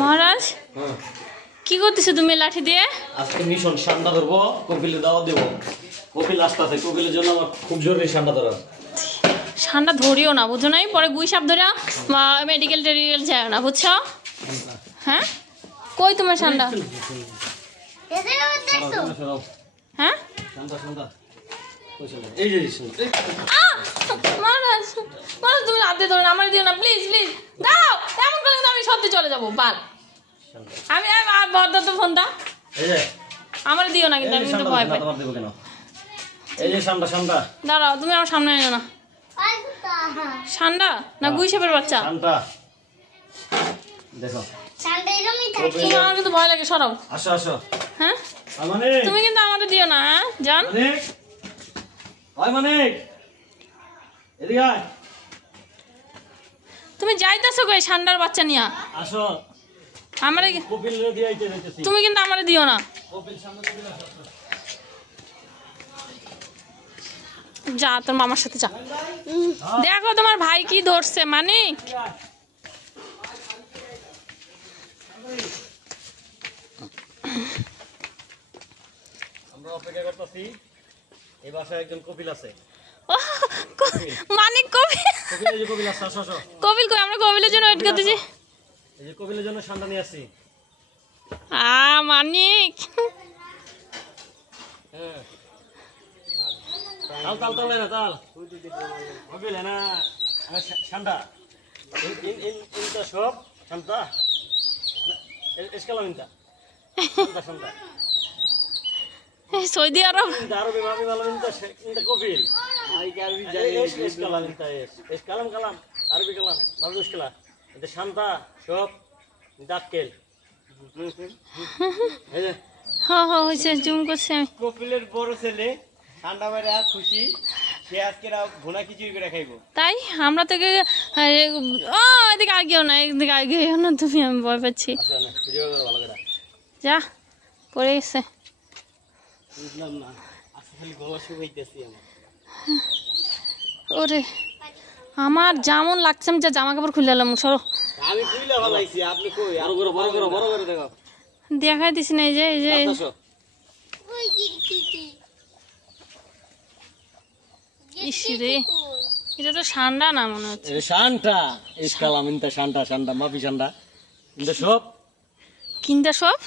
মহারাজ কি করতেছো তুমি লাঠি দিয়ে? আজকে মিশন ঠান্ডা ধরবো, কপিলে দাওয়াত দেব। কপিল আসতেছে, কপিলের জন্য আমার খুব জরুরি ঠান্ডা ধরা। ঠান্ডা ধরিও না, বুঝো নাই? পরে গুই সাপ ধরে মেডিকেল টেডিকেল যায় না, বুঝছো? হ্যাঁ, কই তোমার ঠান্ডা? হ্যাঁ মহারাজ, মহারাজ তুমি হাতে ধরে আমার দিও না, প্লিজ প্লিজ দাও। এমন করলে কিন্তু আমি সত্যি চলে যাবো। বাল আমি বড়দা তো ফোনটা আমার দিও না, কিন্তু আমি কিন্তু ভয় পাই। এই যে ঠান্ডা ঠান্ডা দাঁড়াও, তুমি আমার সামনে এলো না। ঠান্ডা না গুই সাপের বাচ্চা? ঠান্ডা দেখো, আমার কিন্তু ভয় লাগে, সরাও। আসো আসো। হ্যাঁ তুমি কিন্তু আমাদের দিও না। হ্যাঁ জান, তুমি যাইতেছো কই ঠান্ডার বাচ্চা নিয়া? আসো আমারে কপিল রে দিয়ে আইতে যাইতেছি। তুমি কিন্তু আমারে দিও না। কপিল সামনে কপিল আসো। যা তোর মামার সাথে যা, দেখো তোমার ভাই কি ধরছে। মানিক আমরা অপেক্ষা করতেছি, এই বাসায় একজন কপিল আছে। মানিক কবিল, কপিল এই যে কপিল আসো আসো আসো। কবিল কই? আমরা কবিলের জন্য ওয়েট করতেছি। এই যে কপিলের জন্য ঠান্ডা নিয়ে আসছি। মানিক হ্যাঁ তাল তাল তাল না তাল কপিল না ঠান্ডা ইনটা সব ঠান্ডা এসকালাম ইনটা ঠান্ডা ঠান্ডা সৌদি আরব আরবি ভাবি ভালো ইনটা ইনটা কপিল আই কি আরবি জানি এসকালাম ইনটা এসকালাম কালাম আরবি কালাম ভাবি এসকালা এটা শান্তা সব দাক্কেল এই যে হয়েছে, জুম করছি আমি। কপিলের বড় ছেলে ঠান্ডা বাইরে খুশি, সে আজকে ভুনা খিচুড়ি করে খাইবো। তাই আমরা থেকে এদিকে আগেও না, এদিকে আগেও না, তুমি আমি ভয় পাচ্ছি। আসো না ভিডিও করে ভালো করে যা পড়ে গেছে। বুঝলাম না, আজকে খালি গলা শুকাইতেছি আমার। ওরে আমার যেমন লাগছে, আমি যা জামা কাপড় খুলে এলাম। সরো, আমি খুইলা ভালাইছি, আপনি কই? বড় করে বড় করে বড় করে দেখো। দেখাই দিছি না। এই যে এই যে আসো ইসরে, এটা তো ঠান্ডা না মনে হচ্ছে। এই শান্তা এসকালাম ইনটা শান্তা শান্তা মাফি শান্তা ইনটা সব কিনতে সব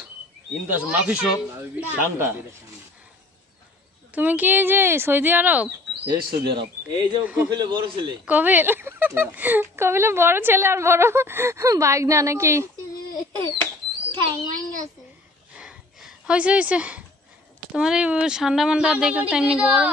ইনটা মাফি সব শান্তা। তুমি কি এই যে সৌদি আরব? এই সৌদি আরব। এই যে কপিলের বড় ছেলে। কবিল, কবিলের বড় ছেলে আর বড় বাইক না নাকি? হয়েছে হয়েছে, তোমার এই ঠান্ডা মান্ডা দেখে তো এমনি গরম।